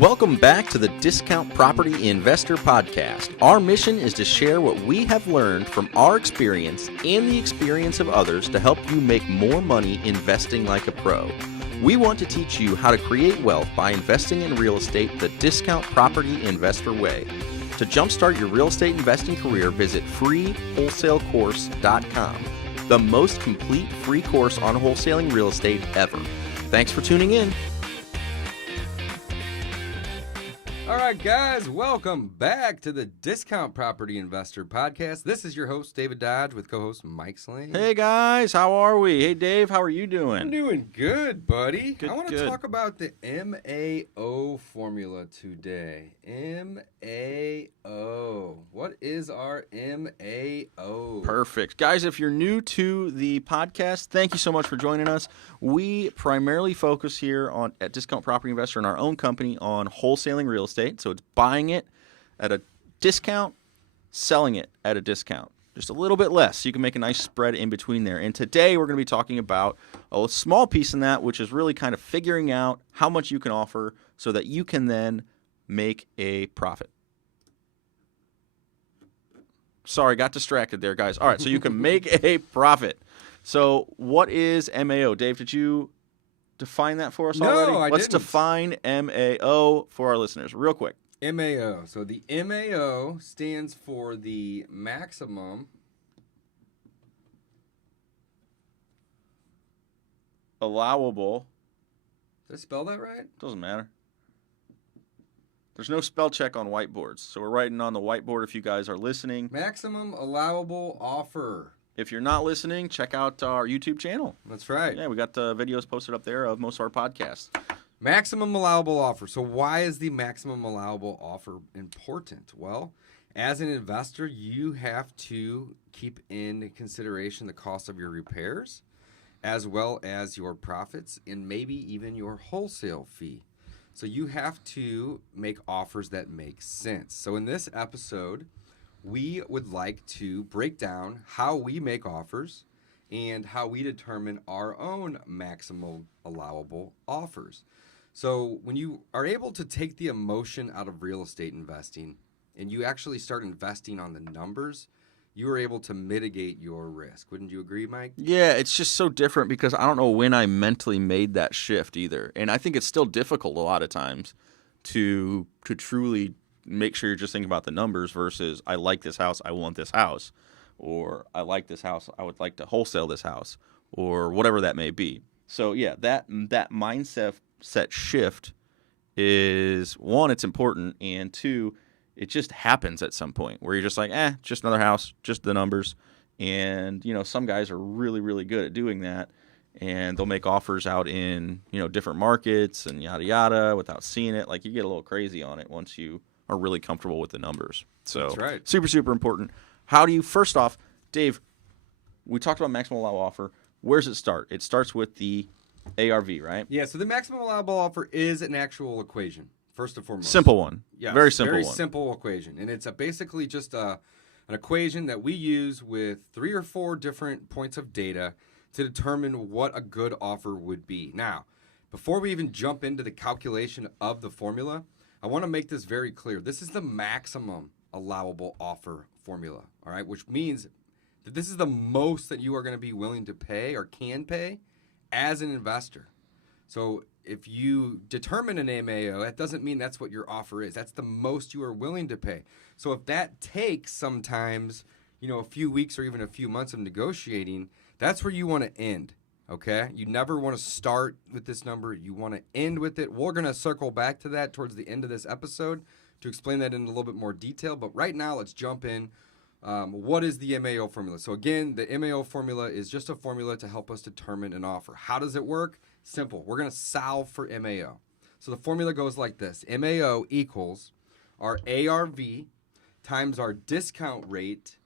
Welcome back to the Discount Property Investor Podcast. Our mission is to share what we have learned from our experience and the experience of others to help you make more money investing like a pro. We want to teach you how to create wealth by investing in real estate the Discount Property Investor way. To jumpstart your real estate investing career, visit freewholesalecourse.com, the most complete free course on wholesaling real estate ever. Thanks for tuning in. All right, guys, welcome back to the Discount Property Investor Podcast. This is your host, David Dodge, with co-host Mike Slane. Hey, guys, how are we? Hey, Dave, how are you doing? I'm doing good, buddy. Good, I want to talk about the MAO formula today. MAO. What is our MAO? Perfect. Guys, if you're new to the podcast, thank you so much for joining us. We primarily focus here at Discount Property Investor in our own company on wholesaling real estate. So it's buying it at a discount, selling it at a discount. Just a little bit less, so you can make a nice spread in between there. And today we're going to be talking about a small piece in that, which is really kind of figuring out how much you can offer so that you can then make a profit. Sorry, got distracted there, guys. All right, so you can make a profit. So what is MAO? Dave, did you define that for us already? Let's define MAO for our listeners real quick. MAO. So the MAO stands for the maximum allowable. Did I spell that right? Doesn't matter. There's no spell check on whiteboards, so we're writing on the whiteboard if you guys are listening. Maximum allowable offer. If you're not listening, check out our YouTube channel. That's right. Yeah, we got the videos posted up there of most of our podcasts. Maximum allowable offer. So why is the maximum allowable offer important? Well, as an investor, you have to keep in consideration the cost of your repairs, as well as your profits, and maybe even your wholesale fee. So you have to make offers that make sense. So in this episode, we would like to break down how we make offers and how we determine our own maximum allowable offers. So when you are able to take the emotion out of real estate investing and you actually start investing on the numbers, you are able to mitigate your risk. Wouldn't you agree, Mike? Yeah, it's just so different because I don't know when I mentally made that shift either. And I think it's still difficult a lot of times to truly make sure you're just thinking about the numbers versus I like this house, I want this house, or I like this house, I would like to wholesale this house, or whatever that may be. So yeah, that mindset shift is, one, it's important, and two, it just happens at some point where you're just like, just another house, just the numbers. And, some guys are really, really good at doing that, and they'll make offers out in, different markets and yada, yada without seeing it. Like, you get a little crazy on it once you are really comfortable with the numbers. So that's right. Super, super important. How do you, first off, Dave, we talked about maximum allowable offer. Where does it start? It starts with the ARV, right? Yeah, so the maximum allowable offer is an actual equation, first and foremost. Simple one. Yes, very simple very one. Simple equation. And it's basically just an equation that we use with 3 or 4 different points of data to determine what a good offer would be. Now, before we even jump into the calculation of the formula, I want to make this very clear. This is the maximum allowable offer formula, all right? Which means that this is the most that you are going to be willing to pay or can pay as an investor. So if you determine an MAO, that doesn't mean that's what your offer is. That's the most you are willing to pay. So if that takes sometimes, a few weeks or even a few months of negotiating, that's where you want to end. Okay, you never want to start with this number. You want to end with it. We're going to circle back to that towards the end of this episode to explain that in a little bit more detail. But right now, let's jump in. What is the MAO formula? So again, the MAO formula is just a formula to help us determine an offer. How does it work? Simple. We're going to solve for MAO. So the formula goes like this. MAO equals our ARV times our discount rate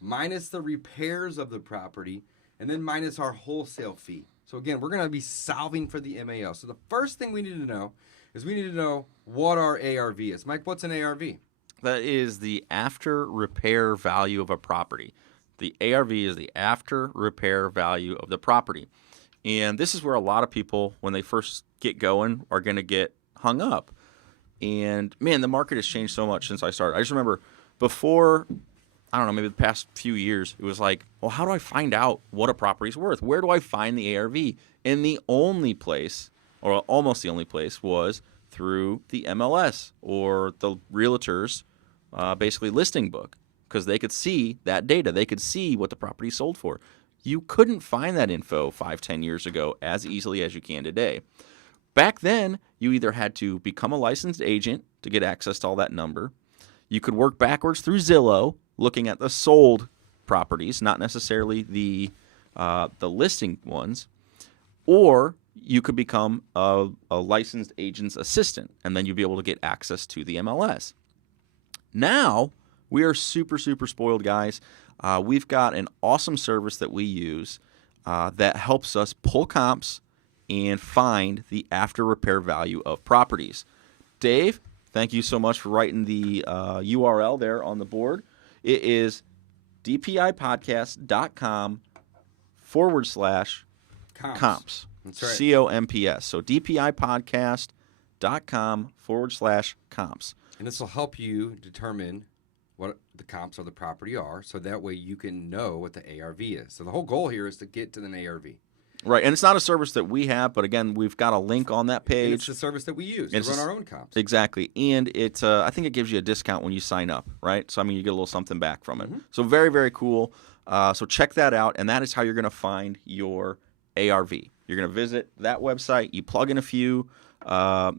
minus the repairs of the property, and then minus our wholesale fee. So again, we're going to be solving for the MAO. So the first thing we need to know is we need to know what our ARV is. Mike, what's an ARV? That is the after repair value of a property. The ARV is the after repair value of the property. And this is where a lot of people, when they first get going, are going to get hung up. And man, the market has changed so much since I started. I just remember before, I don't know, maybe the past few years, it was like, well, how do I find out what a property's worth? Where do I find the ARV? And the only place, or almost the only place, was through the MLS or the realtor's basically listing book, because they could see that data. They could see what the property sold for. You couldn't find that info 5-10 years ago as easily as you can today. Back then, you either had to become a licensed agent to get access to all that number. You could work backwards through Zillow, looking at the sold properties, not necessarily the listing ones. Or you could become a licensed agent's assistant, and then you'd be able to get access to the MLS. Now, we are super, super spoiled, guys. We've got an awesome service that we use that helps us pull comps and find the after repair value of properties. Dave, thank you so much for writing the URL there on the board. It is dpipodcast.com/comps. That's right. COMPS. So dpipodcast.com/comps. And this will help you determine what the comps of the property are, so that way you can know what the ARV is. So the whole goal here is to get to an ARV. Right, and it's not a service that we have, but again, we've got a link on that page. And it's the service that we use to run our own comps. Exactly, and it I think it gives you a discount when you sign up, right? So I mean, you get a little something back from it. Mm-hmm. So very, very cool. So check that out, and that is how you're going to find your ARV. You're going to visit that website. You plug in a few,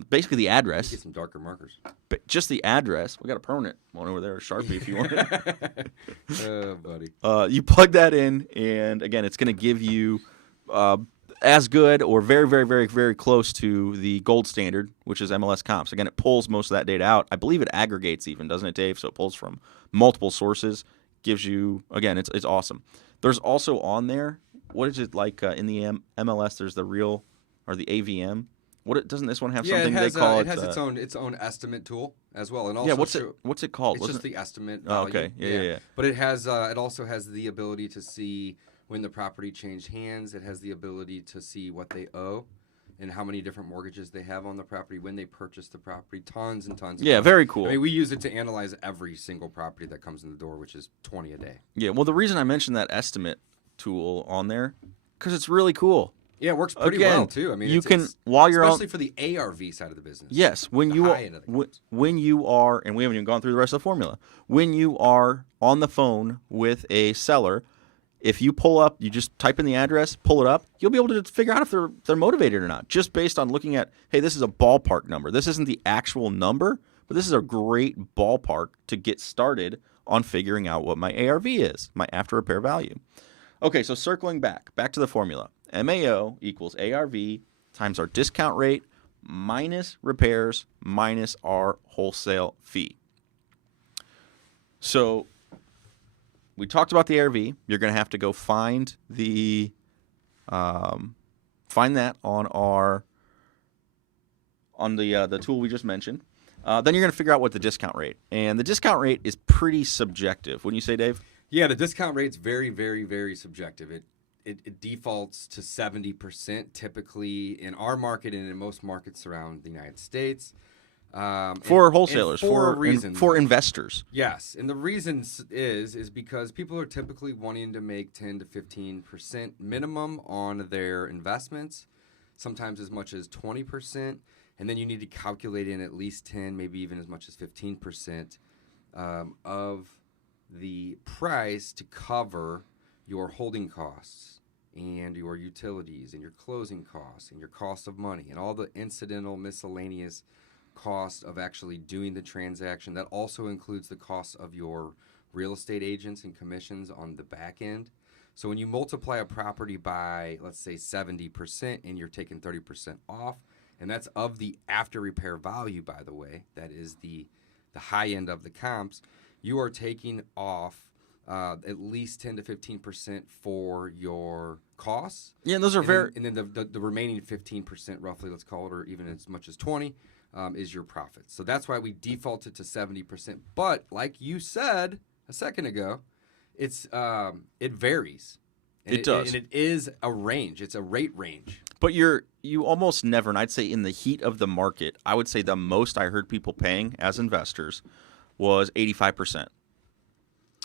basically the address. Get some darker markers. But just the address. We got a permanent one over there, a Sharpie if you want it. Oh, buddy. You plug that in, and again, it's going to give you as good or very, very, very, very close to the gold standard, which is MLS comps. Again, it pulls most of that data out. I believe it aggregates even, doesn't it, Dave? So it pulls from multiple sources. Gives you, again, it's awesome. There's also on there, what is it like in the MLS? There's the real or the AVM. Doesn't this one have something they call it? It has its own estimate tool as well, and also yeah. What's it called? It's just the estimate Oh, value. okay. Yeah. But it has it also has the ability to see when the property changed hands. It has the ability to see what they owe and how many different mortgages they have on the property when they purchased the property. Tons and tons. Yeah, very cool. I mean, we use it to analyze every single property that comes in the door, which is 20 a day. Yeah. Well, the reason I mentioned that estimate tool on there because it's really cool. Yeah, it works pretty well too. I mean, while you're especially for the ARV side of the business. Yes, when you are, and we haven't even gone through the rest of the formula. When you are on the phone with a seller, if you pull up, you just type in the address, pull it up, you'll be able to figure out if they're motivated or not, just based on looking at, hey, this is a ballpark number. This isn't the actual number, but this is a great ballpark to get started on figuring out what my ARV is, my after repair value. Okay, so circling back to the formula. MAO equals ARV times our discount rate minus repairs minus our wholesale fee. So we talked about the ARV. You're going to have to go find that on the tool we just mentioned. Then you're going to figure out what the discount rate. And the discount rate is pretty subjective. Wouldn't you say, Dave? Yeah, the discount rate's very, very, very subjective. It defaults to 70% typically in our market and in most markets around the United States. For wholesalers, for a reason. For investors. Yes, and the reason is because people are typically wanting to make 10 to 15% minimum on their investments, sometimes as much as 20%, and then you need to calculate in at least 10, maybe even as much as 15% of the price to cover your holding costs and your utilities and your closing costs and your cost of money and all the incidental miscellaneous cost of actually doing the transaction. That also includes the cost of your real estate agents and commissions on the back end. So when you multiply a property by, let's say, 70% and you're taking 30% off, and that's of the after repair value, by the way, that is the high end of the comps, you are taking off at least 10 to 15% for your costs. Yeah, and those are and then the remaining 15%, roughly, let's call it, or even as much as 20, is your profit. So that's why we defaulted to 70%. But like you said a second ago, it varies. And It does. And it is a range. It's a rate range. But you almost never, and I'd say in the heat of the market, I would say the most I heard people paying as investors was 85%.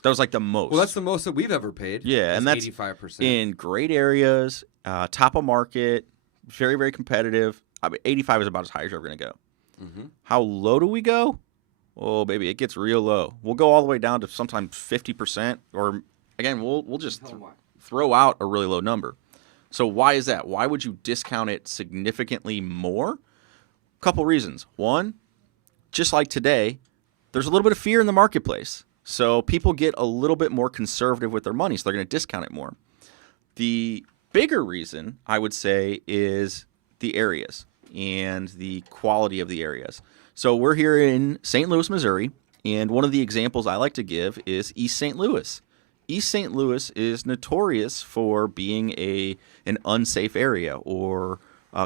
That was like the most. Well, that's the most that we've ever paid. Yeah, and that's 85%. in great areas, top of market, very, very competitive. I mean, 85 is about as high as you're ever going to go. Mm-hmm. How low do we go? Oh, baby, it gets real low. We'll go all the way down to sometimes 50%, or again, we'll just throw out a really low number. So why is that? Why would you discount it significantly more? Couple reasons. One, just like today, there's a little bit of fear in the marketplace. So people get a little bit more conservative with their money, so they're going to discount it more. The bigger reason, I would say, is the areas and the quality of the areas. So we're here in St. Louis, Missouri, and one of the examples I like to give is East St. Louis. East St. Louis is notorious for being an unsafe area or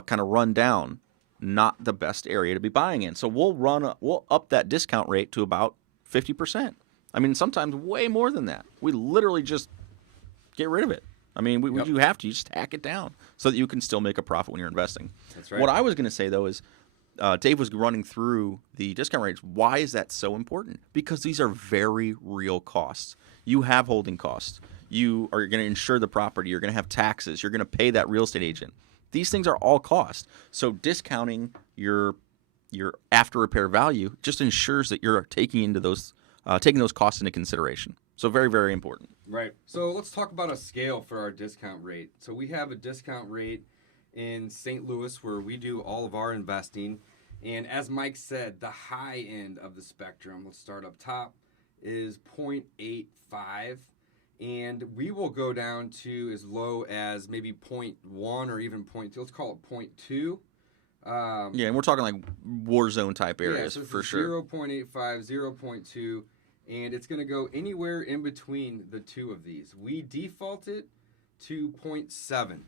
kind of run down, not the best area to be buying in. So we'll up that discount rate to about 50%. I mean, sometimes way more than that. We literally just get rid of it. I mean, you have to. You just tack it down so that you can still make a profit when you're investing. That's right. What I was going to say, though, is Dave was running through the discount rates. Why is that so important? Because these are very real costs. You have holding costs. You are going to insure the property. You're going to have taxes. You're going to pay that real estate agent. These things are all costs. So discounting your after repair value just ensures that you're taking those costs into consideration. So very, very important. Right. So let's talk about a scale for our discount rate. So we have a discount rate in St. Louis where we do all of our investing. And as Mike said, the high end of the spectrum, let's start up top, is 0.85. And we will go down to as low as maybe 0.1 or even 0.2. Let's call it 0.2. Yeah, and we're talking like war zone type areas so for sure. 0.85, 0.2, and it's going to go anywhere in between the two of these. We default it to 0.7.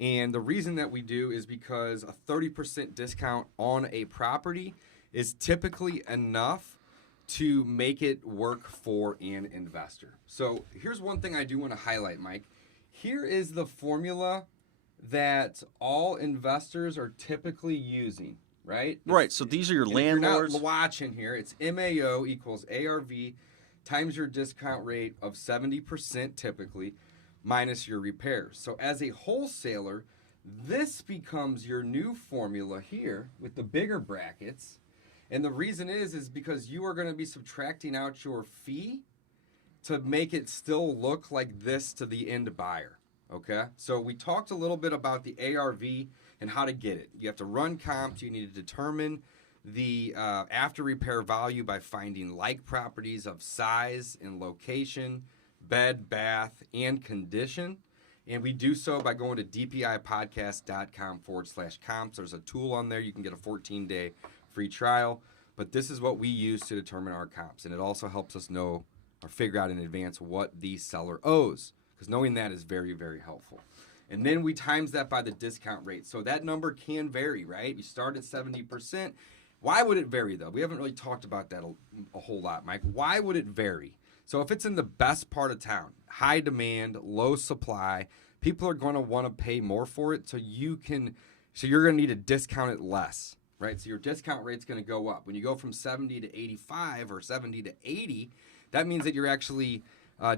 And the reason that we do is because a 30% discount on a property is typically enough to make it work for an investor. So here's one thing I do want to highlight, Mike. Here is the formula that all investors are typically using, right? Right. So these are your landlords. If you're not watching here, it's MAO equals ARV times your discount rate of 70% typically minus your repairs. So as a wholesaler, this becomes your new formula here with the bigger brackets. And the reason is because you are going to be subtracting out your fee to make it still look like this to the end buyer. Okay? So we talked a little bit about the ARV and how to get it. You have to run comps. You need to determine the after repair value by finding like properties of size and location, bed, bath, and condition. And we do so by going to dpipodcast.com/comps. There's a tool on there. You can get a 14-day free trial. But this is what we use to determine our comps. And it also helps us know or figure out in advance what the seller owes, because knowing that is very, very helpful. And then we times that by the discount rate. So that number can vary, right? You start at 70%. Why would it vary, though? We haven't really talked about that a whole lot, Mike. Why would it vary? So if it's in the best part of town, high demand, low supply, people are going to want to pay more for it, so you're going to need to discount it less, right? So your discount rate's going to go up. When you go from 70 to 85 or 70 to 80, that means that you're actually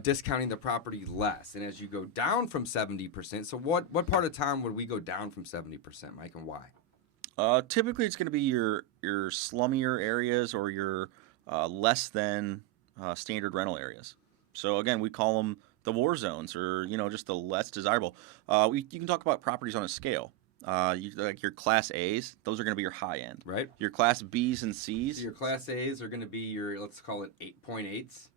discounting the property less. And as you go down from 70%, so what part of town would we go down from 70%, Mike, and why? Typically, it's going to be your slummier areas or your less than standard rental areas. So again, we call them the war zones, or just the less desirable. You can talk about properties on a scale. Like your Class A's, those are going to be your high end. Right. Your Class B's and C's. So your Class A's are going to be your, let's call it 8.8s.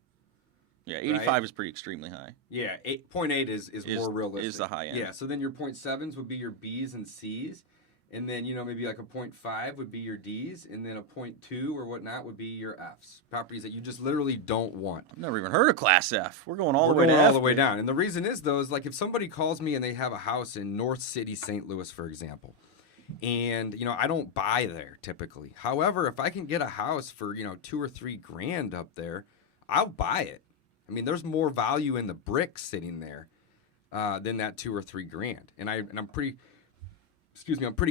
Yeah, 85 is pretty extremely high. Yeah, 8.8 is more realistic. Is the high end. Yeah, so then your 0.7s would be your B's and C's. And then, maybe like a 0.5 would be your D's, and then a 0.2 or whatnot would be your F's. Properties that you just literally don't want. I've never even heard of Class F. We're going all the way down. And the reason is, though, is like if somebody calls me and they have a house in North City, St. Louis, for example, and, I don't buy there typically. However, if I can get a house for, $2,000 or $3,000 up there, I'll buy it. I mean, there's more value in the brick sitting there than that 2 or 3 grand. And I'm pretty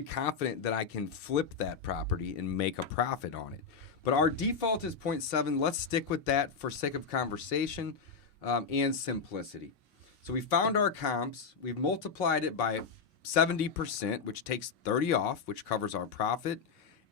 confident that I can flip that property and make a profit on it. But our default is 0.7. Let's stick with that for sake of conversation and simplicity. So we found our comps. We've multiplied it by 70%, which takes 30 off, which covers our profit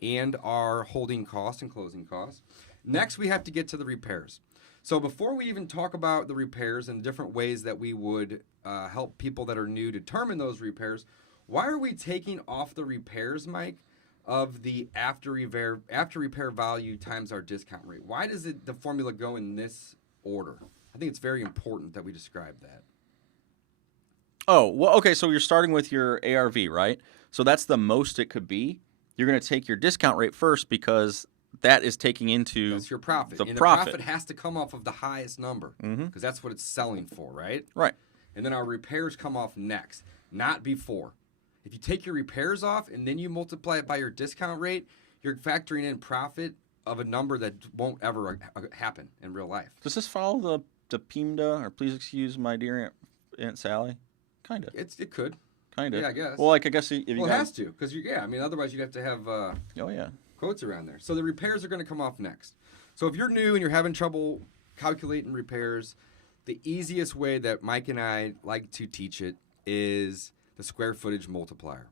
and our holding costs and closing costs. Next, we have to get to the repairs. So before we even talk about the repairs and different ways that we would help people that are new determine those repairs, why are we taking off the repairs, Mike, of the after repair value times our discount rate? Why does the formula go in this order? I think it's very important that we describe that. Oh, well, okay, so you're starting with your ARV, right? So that's the most it could be. You're going to take your discount rate first because that is taking into that's your profit. The and profit. The profit has to come off of the highest number because that's what it's selling for, right? Right. And then our repairs come off next, not before. If you take your repairs off and then you multiply it by your discount rate, you're factoring in profit of a number that won't ever happen in real life. Does this follow the PIMDA, or please excuse my dear Aunt Sally? Kind of. It could. Kind of. Yeah, I guess. Well, like I guess if you it has to, because otherwise you'd have to have oh yeah, quotes around there. So the repairs are going to come off next. So if you're new and you're having trouble calculating repairs, the easiest way that Mike and I like to teach it is the square footage multiplier.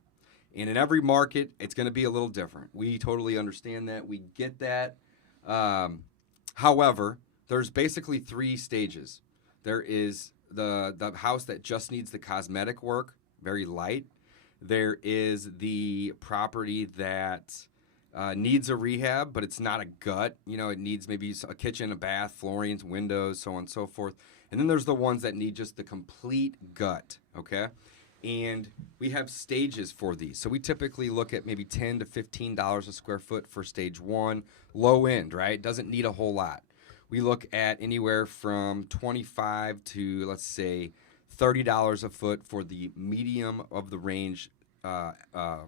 And in every market, it's going to be a little different. We totally understand that. We get that. However, there's basically 3 stages. There is the house that just needs the cosmetic work, very light. There is the property that needs a rehab, but it's not a gut. It needs maybe a kitchen, a bath, flooring, windows, so on and so forth. And then there's the ones that need just the complete gut, okay? And we have stages for these. So we typically look at maybe $10 to $15 a square foot for stage 1, low end, right? Doesn't need a whole lot. We look at anywhere from $25 to, let's say, $30 a foot for the medium of the range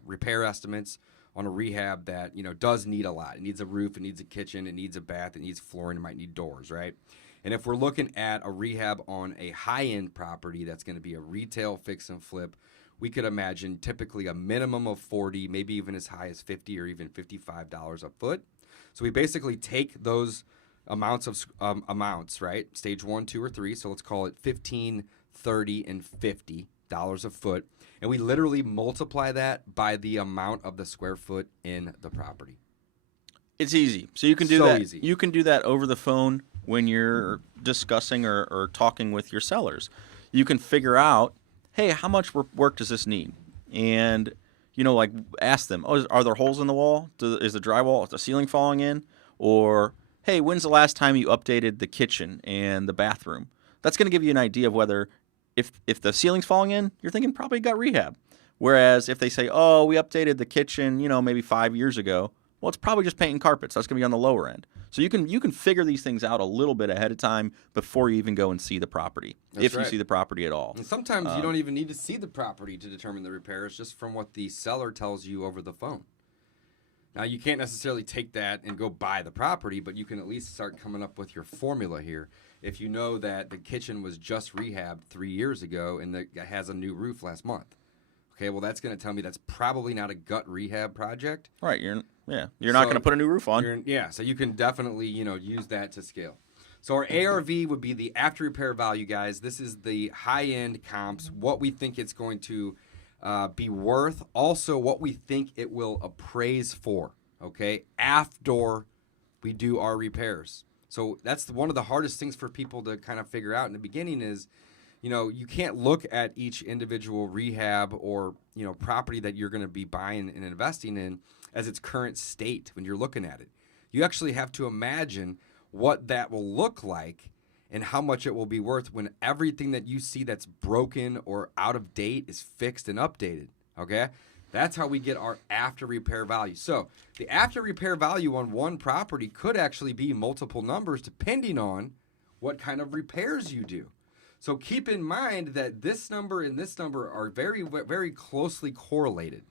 repair estimates on a rehab that does need a lot. It needs a roof, it needs a kitchen, it needs a bath, it needs flooring, it might need doors, right? And if we're looking at a rehab on a high-end property that's going to be a retail fix and flip, we could imagine typically a minimum of $40, maybe even as high as $50 or even $55 a foot. So we basically take those amounts, right? Stage 1, 2, or 3. So let's call it $15, $30, and $50 a foot, and we literally multiply that by the amount of the square foot in the property. It's easy. So you can do So that. easy. You can do that over the phone when you're discussing or talking with your sellers. You can figure out, hey, how much work does this need? And like ask them, are there holes in the wall? Is the drywall, is the ceiling falling in? Or hey, when's the last time you updated the kitchen and the bathroom? That's going to give you an idea of whether if the ceiling's falling in, you're thinking probably got rehab. Whereas if they say, oh, we updated the kitchen, maybe 5 years ago, well, it's probably just painting carpets. That's going to be on the lower end. So you can figure these things out a little bit ahead of time before you even go and see the property, if you see the property at all. And sometimes you don't even need to see the property to determine the repairs, just from what the seller tells you over the phone. Now, you can't necessarily take that and go buy the property, but you can at least start coming up with your formula here. If you know that the kitchen was just rehabbed 3 years ago and it has a new roof last month, okay, well, that's going to tell me that's probably not a gut rehab project. Right. You're not going to put a new roof on. So you can definitely use that to scale. So our ARV would be the after repair value, guys. This is the high end comps, what we think it's going to be worth, also what we think it will appraise for, okay, after we do our repairs. So that's one of the hardest things for people to kind of figure out in the beginning is, you can't look at each individual rehab or, property that you're going to be buying and investing in as its current state when you're looking at it. You actually have to imagine what that will look like and how much it will be worth when everything that you see that's broken or out of date is fixed and updated, okay? That's how we get our after repair value. So the after repair value on one property could actually be multiple numbers depending on what kind of repairs you do. So keep in mind that this number and this number are very, very closely correlated,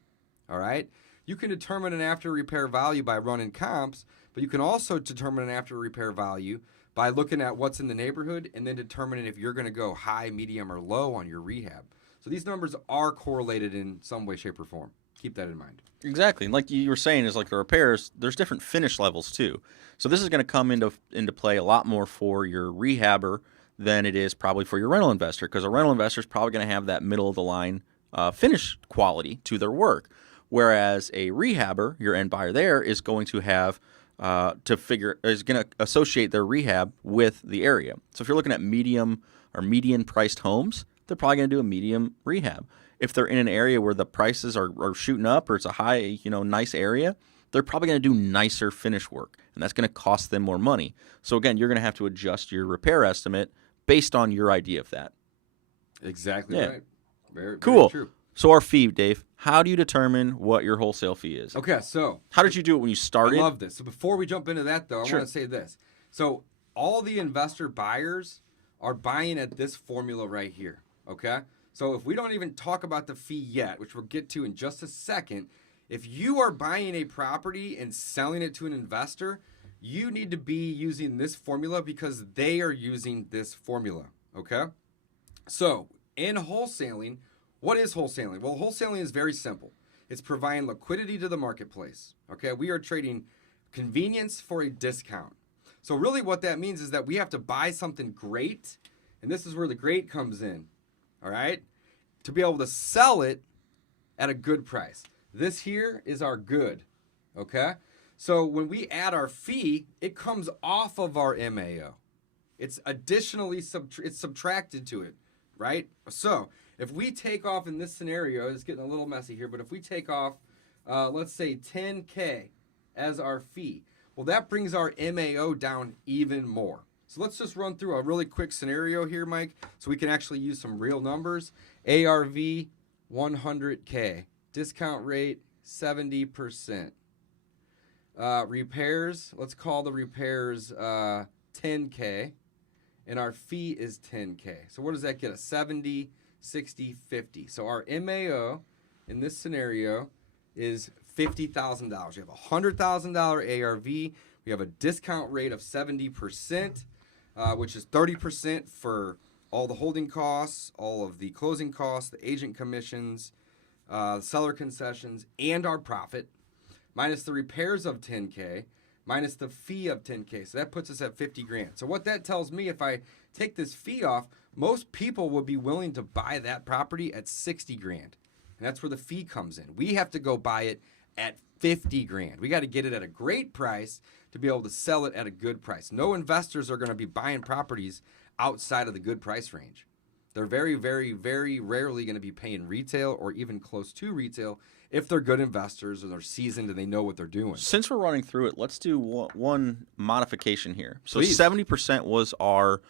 all right? You can determine an after repair value by running comps, but you can also determine an after repair value by looking at what's in the neighborhood and then determining if you're going to go high, medium, or low on your rehab. So these numbers are correlated in some way, shape, or form. Keep that in mind. Exactly. And like you were saying, is like the repairs, there's different finish levels too. So this is going to come into play a lot more for your rehabber than it is probably for your rental investor, because a rental investor is probably going to have that middle of the line finish quality to their work. Whereas a rehabber, your end buyer there, is going to have is going to associate their rehab with the area. So if you're looking at medium or median priced homes, they're probably going to do a medium rehab. If they're in an area where the prices are shooting up or it's a high, nice area, they're probably going to do nicer finish work, and that's going to cost them more money. So again, you're going to have to adjust your repair estimate based on your idea of that. Exactly right. Very cool. Very true. So our fee, Dave, how do you determine what your wholesale fee is? Okay, so how did you do it when you started? I love this. So before we jump into that, though, I want to say this. So all the investor buyers are buying at this formula right here, okay? So if we don't even talk about the fee yet, which we'll get to in just a second, if you are buying a property and selling it to an investor, you need to be using this formula because they are using this formula, okay? So in wholesaling, what is wholesaling? Well, wholesaling is very simple. It's providing liquidity to the marketplace, okay? We are trading convenience for a discount. So really what that means is that we have to buy something great, and this is where the great comes in. All right, to be able to sell it at a good price. This here is our good, okay? So when we add our fee, it comes off of our MAO. It's additionally subtracted to it, right? So if we take off in this scenario, it's getting a little messy here, but if we take off, let's say $10K as our fee, well, that brings our MAO down even more. So let's just run through a really quick scenario here, Mike, so we can actually use some real numbers. ARV, 100K. Discount rate, 70%. Repairs, let's call the repairs 10K, and our fee is 10K. So what does that get us? 70, 60, 50. So our MAO in this scenario is $50,000. We have a $100,000 ARV. We have a discount rate of 70%. Which is 30% for all the holding costs, all of the closing costs, the agent commissions, seller concessions, and our profit, minus the repairs of 10K, minus the fee of 10K. So that puts us at 50 grand. So what that tells me, if I take this fee off, most people would be willing to buy that property at 60 grand. And that's where the fee comes in. We have to go buy it at 50 grand. We got to get it at a great price to be able to sell it at a good price. No investors are going to be buying properties outside of the good price range. They're very, very, very rarely going to be paying retail or even close to retail if they're good investors and they're seasoned and they know what they're doing. Since we're running through it, let's do one modification here. So Please. 70% was our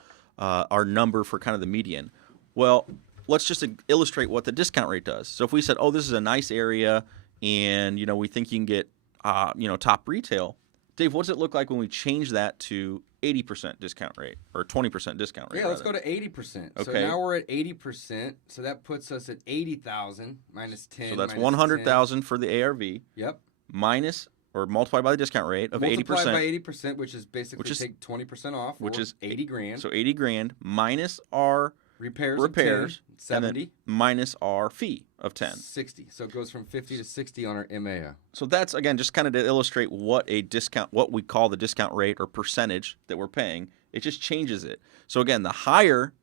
number for kind of the median. Well, let's just illustrate what the discount rate does. So if we said, oh, this is a nice area and, we think you can get, top retail, Dave, what does it look like when we change that to 80% discount rate or 20% discount rate? Yeah, let's go to 80%. Okay. So now we're at 80%. So that puts us at 80,000 minus 10. So that's 100,000 for the ARV. Yep. Minus or multiplied by the discount rate of 80%. Multiplied by 80%, which is basically take 20% off, which is 80 grand. So 80 grand minus our repairs 10, 70 and then minus our fee of 10. 60. So it goes from 50 to 60 on our MAO. So that's, again, just kind of to illustrate what we call the discount rate or percentage that we're paying. It just changes it. So again, the higher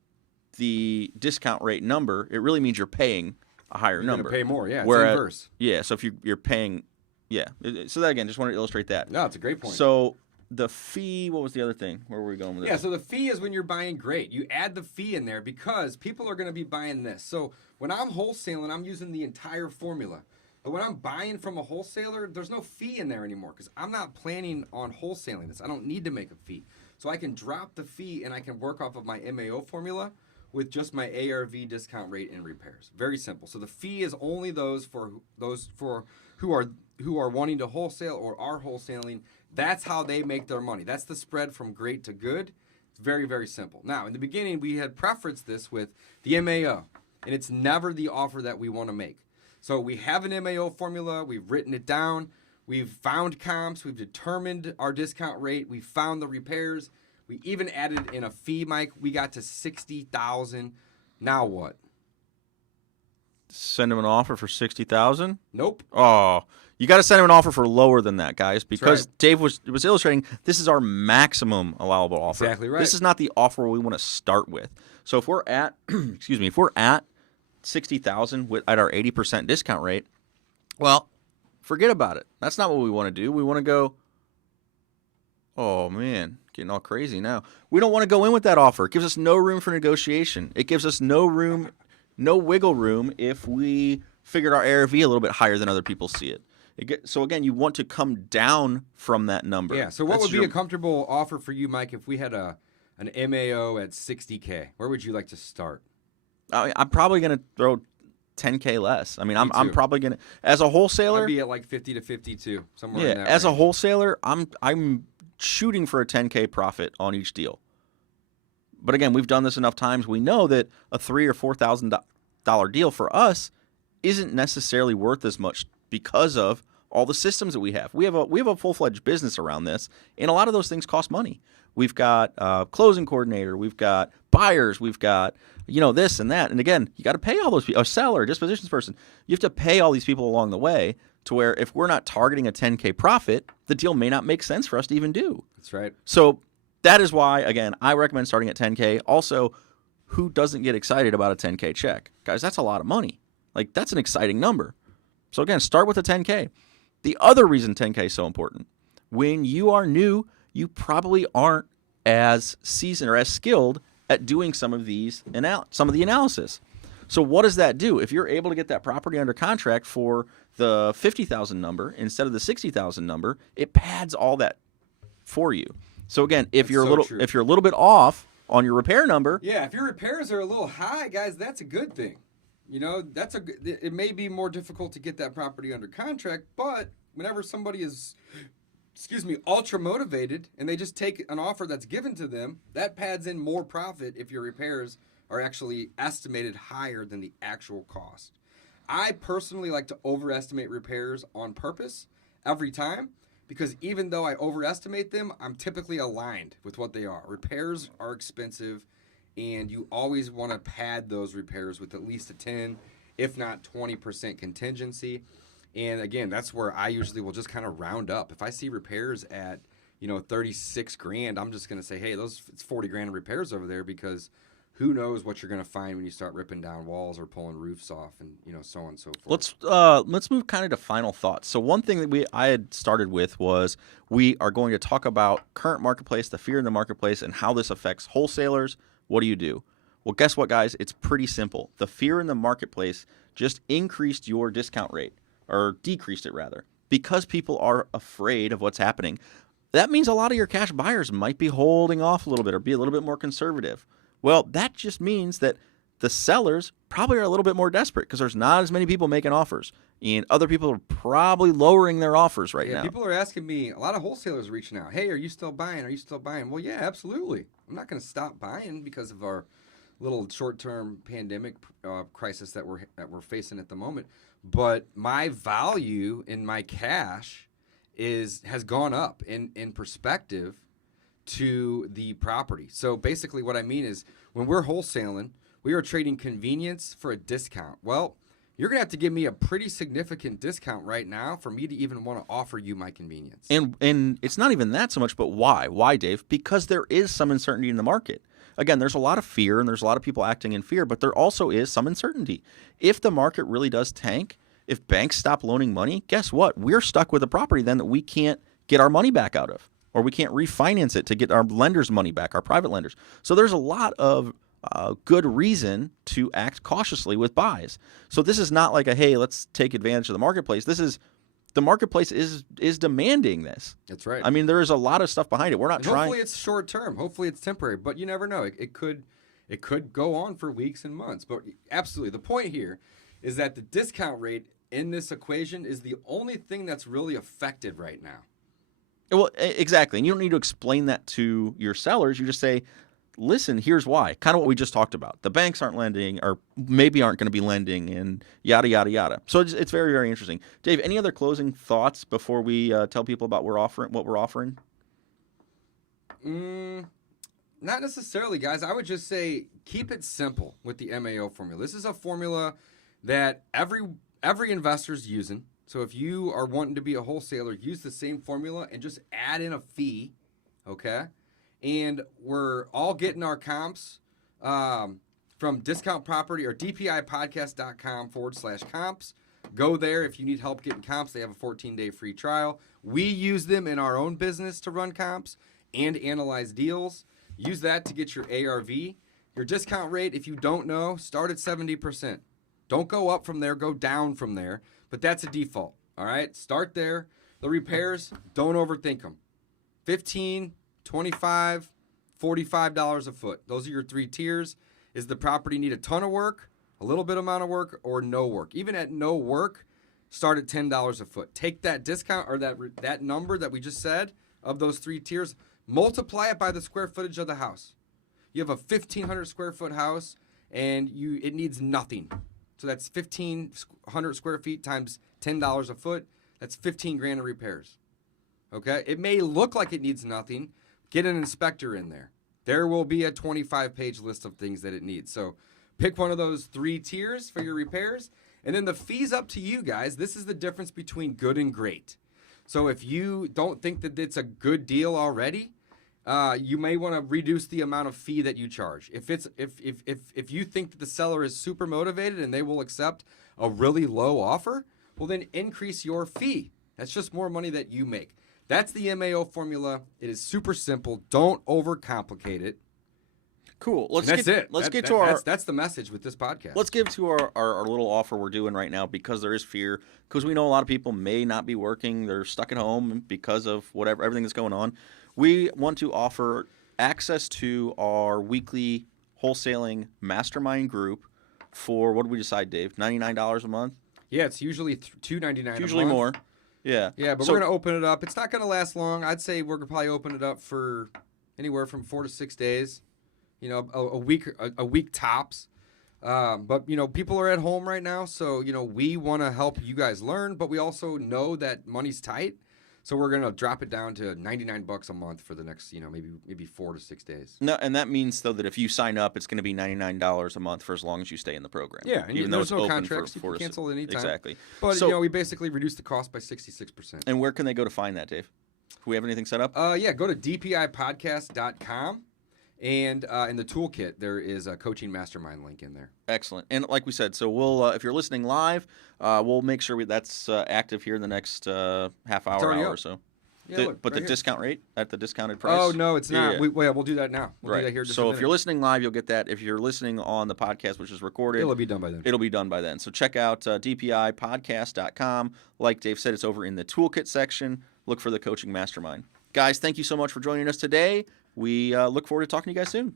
the discount rate number, it really means you're paying a higher number. Pay more, yeah. Whereas, it's inverse. Yeah, so if you're paying, yeah. So that, again, just wanted to illustrate that. No, it's a great point. So the fee, what was the other thing? Where were we going with this? Yeah, so the fee is when you're buying great. You add the fee in there because people are going to be buying this. So when I'm wholesaling, I'm using the entire formula. But when I'm buying from a wholesaler, there's no fee in there anymore because I'm not planning on wholesaling this. I don't need to make a fee. So I can drop the fee and I can work off of my MAO formula with just my ARV discount rate and repairs. Very simple. So the fee is only those who are wanting to wholesale or are wholesaling. That's how they make their money. That's the spread from great to good. It's very, very simple. Now, in the beginning, we had preferenced this with the MAO, and it's never the offer that we want to make. So we have an MAO formula. We've written it down. We've found comps. We've determined our discount rate. We've found the repairs. We even added in a fee, Mike. We got to 60,000. Now what? Send him an offer for 60,000. Nope. Oh, you got to send him an offer for lower than that, guys, because right. Dave was illustrating this is our maximum allowable offer. Exactly right. This is not the offer we want to start with. So if we're at, excuse me, if we're at 60,000 at our 80% discount rate, well, forget about it. That's not what we want to do. We want to go, oh man, getting all crazy now. We don't want to go in with that offer. It gives us no room for negotiation. It gives us no wiggle room if we figured our ARV a little bit higher than other people see it. So again, you want to come down from that number. Yeah. So what would be a comfortable offer for you, Mike, if we had an MAO at 60K? Where would you like to start? I'm probably going to throw 10K less. I mean, I'm probably going to, as a wholesaler, I'd be at like 50 to 52, somewhere in that as range. a wholesaler, I'm shooting for a 10K profit on each deal. But again, we've done this enough times. We know that a $3,000 or $4,000 deal for us isn't necessarily worth as much because of all the systems that we have. We have a full-fledged business around this, and a lot of those things cost money. We've got a closing coordinator, we've got buyers, we've got this and that. And again, you got to pay all those people, a seller, a dispositions person. You have to pay all these people along the way to where if we're not targeting a 10K profit, the deal may not make sense for us to even do. That's right. So that is why, again, I recommend starting at 10K. Also, who doesn't get excited about a 10K check? Guys, that's a lot of money. Like, that's an exciting number. So again, start with a 10K. The other reason 10K is so important, when you are new, you probably aren't as seasoned or as skilled at doing some of the analysis. So what does that do? If you're able to get that property under contract for the 50,000 number instead of the 60,000 number, it pads all that for you. So again, if you're a little bit off on your repair number, yeah, if your repairs are a little high, guys, that's a good thing. It may be more difficult to get that property under contract, but whenever somebody is, ultra motivated and they just take an offer that's given to them, that pads in more profit if your repairs are actually estimated higher than the actual cost. I personally like to overestimate repairs on purpose every time because even though I overestimate them, I'm typically aligned with what they are. Repairs are expensive, and you always want to pad those repairs with at least a 10, if not 20% contingency. And again, that's where I usually will just kind of round up. If I see repairs at, 36 grand, I'm just going to say, hey, it's 40 grand in repairs over there because who knows what you're going to find when you start ripping down walls or pulling roofs off and, so on and so forth. Let's move kind of to final thoughts. So one thing that I had started with was we are going to talk about current marketplace, the fear in the marketplace, and how this affects wholesalers. What do you do? Well, guess what, guys? It's pretty simple. The fear in the marketplace just increased your discount rate, or decreased it rather, because people are afraid of what's happening. That means a lot of your cash buyers might be holding off a little bit or be a little bit more conservative. Well, that just means that the sellers probably are a little bit more desperate because there's not as many people making offers, and other people are probably lowering their offers right now. People are asking me, a lot of wholesalers are reaching out, hey, are you still buying? Are you still buying? Well, yeah, absolutely. I'm not going to stop buying because of our little short-term pandemic crisis that we're facing at the moment. But my value in my cash has gone up in perspective to the property. So basically what I mean is when we're wholesaling, we are trading convenience for a discount. Well, you're going to have to give me a pretty significant discount right now for me to even want to offer you my convenience. And it's not even that so much, but why? Why, Dave? Because there is some uncertainty in the market. Again, there's a lot of fear and there's a lot of people acting in fear, but there also is some uncertainty. If the market really does tank, if banks stop loaning money, guess what? We're stuck with a property then that we can't get our money back out of, or we can't refinance it to get our lenders' money back, our private lenders. So there's a lot of good reason to act cautiously with buys. So this is not like hey, let's take advantage of the marketplace. The marketplace is demanding this. That's right. I mean, there is a lot of stuff behind it. We're not trying. Hopefully it's short term. Hopefully it's temporary, but you never know. It could go on for weeks and months. But absolutely, the point here is that the discount rate in this equation is the only thing that's really affected right now. Well, exactly. And you don't need to explain that to your sellers. You just say, listen, here's why. Kind of what we just talked about. The banks aren't lending, or maybe aren't going to be lending, and yada, yada, yada. So it's very, very interesting. Dave, any other closing thoughts before we tell people about what we're offering? Not necessarily, guys. I would just say keep it simple with the MAO formula. This is a formula that every investor's using. So if you are wanting to be a wholesaler, use the same formula and just add in a fee, okay? And we're all getting our comps from Discount Property or dpipodcast.com/comps. Go there if you need help getting comps. They have a 14-day free trial. We use them in our own business to run comps and analyze deals. Use that to get your ARV. Your discount rate, if you don't know, start at 70%. Don't go up from there, go down from there, but that's a default, all right? Start there. The repairs, don't overthink them. $15, $25, $45 a foot. Those are your 3 tiers. Is the property need a ton of work, a little bit amount of work, or no work? Even at no work, start at $10 a foot. Take that discount or that number that we just said of those 3 tiers, multiply it by the square footage of the house. You have a 1,500 square foot house, and it needs nothing. So that's 1,500 square feet times $10 a foot. That's 15 grand in repairs. Okay? It may look like it needs nothing. Get an inspector in there. There will be a 25-page list of things that it needs. So pick one of those 3 tiers for your repairs, and then the fee's up to you guys. This is the difference between good and great. So if you don't think that it's a good deal already, you may want to reduce the amount of fee that you charge. If you think that the seller is super motivated and they will accept a really low offer, well then increase your fee. That's just more money that you make. That's the MAO formula. It is super simple. Don't overcomplicate it. Cool. That's the message with this podcast. Let's give to our little offer we're doing right now, because there is fear, because we know a lot of people may not be working. They're stuck at home because of everything that's going on. We want to offer access to our weekly wholesaling mastermind group for, what did we decide, Dave? $99 a month? Yeah, it's usually $299 a month. Usually more. Yeah. Yeah, but we're going to open it up. It's not going to last long. I'd say we're going to probably open it up for anywhere from 4 to 6 days. You know, a week tops. But, you know, people are at home right now, so, you know, we want to help you guys learn, but we also know that money's tight. So we're going to drop it down to $99 a month for the next, you know, maybe 4 to 6 days. No, and that means, though, that if you sign up, it's going to be $99 a month for as long as you stay in the program. Yeah, and there's no contracts. You can cancel at any time. Exactly. But, you know, we basically reduced the cost by 66%. And where can they go to find that, Dave? Do we have anything set up? Yeah, go to dpipodcast.com. And in the toolkit, there is a coaching mastermind link in there. Excellent. And like we said, so we'll if you're listening live, we'll make sure that's active here in the next half hour or so. Yeah, the discount rate at the discounted price? Oh, no, it's not. Yeah. We'll do that now. We'll do that here just So if you're listening live, you'll get that. If you're listening on the podcast, which is recorded, it'll be done by then. It'll be done by then. So check out dpipodcast.com. Like Dave said, it's over in the toolkit section. Look for the coaching mastermind. Guys, thank you so much for joining us today. We look forward to talking to you guys soon.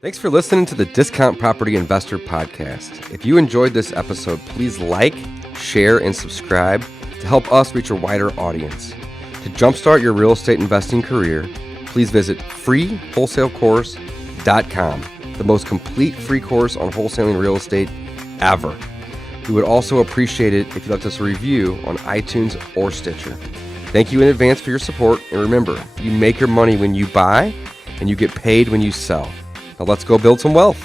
Thanks for listening to the Discount Property Investor Podcast. If you enjoyed this episode, please like, share, and subscribe to help us reach a wider audience. To jumpstart your real estate investing career, please visit freewholesalecourse.com, the most complete free course on wholesaling real estate ever. We would also appreciate it if you left us a review on iTunes or Stitcher. Thank you in advance for your support, and remember, you make your money when you buy, and you get paid when you sell. Now let's go build some wealth.